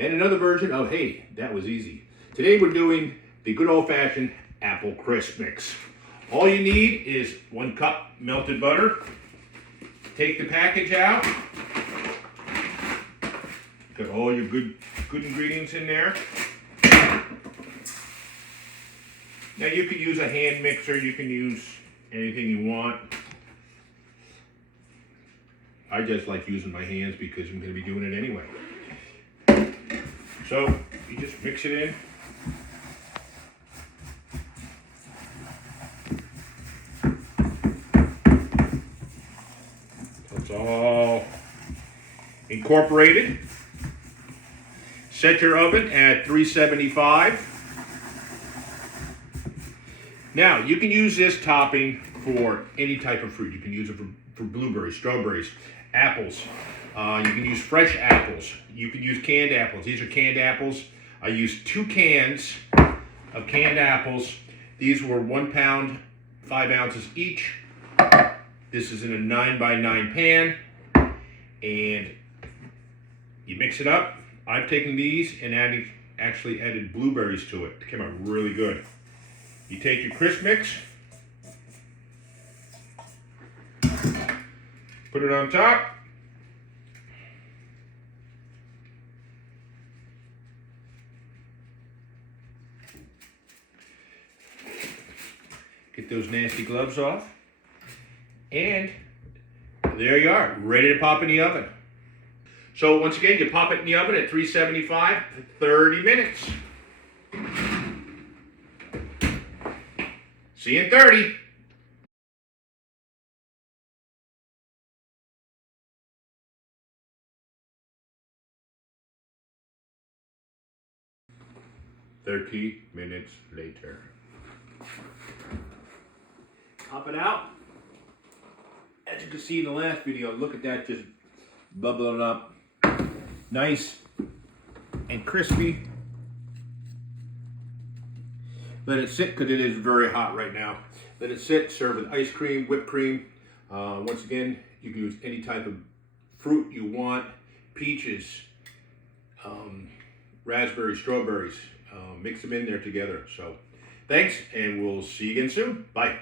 and another version of Hey, That Was Easy. Today we're doing the good old-fashioned apple crisp mix. All you need is 1 cup melted butter. Take the package out. Got all your good ingredients in there. Now you can use a hand mixer, you can use anything you want. I just like using my hands because I'm going to be doing it anyway. So you just mix it in. It's all incorporated. Set your oven at 375. Now, you can use this topping for any type of fruit. You can use it for blueberries, strawberries, apples. You can use fresh apples. You can use canned apples. These are canned apples. I used 2 cans of canned apples. These were 1 pound, 5 ounces each. This is in a 9x9 pan. And you mix it up. I've taken these and actually added blueberries to it. It came out really good. You take your crisp mix, put it on top. Get those nasty gloves off. And there you are, ready to pop in the oven. So once again, you pop it in the oven at 375 for 30 minutes. See you in 30. "30 minutes later." Pop it out. As you can see in the last video, look at that, just bubbling up. Nice and crispy. Let it sit because it is very hot right now. Let it sit, serve with ice cream, whipped cream. Once again, you can use any type of fruit you want. Peaches, raspberries, strawberries. Mix them in there together. So thanks, and we'll see you again soon. Bye.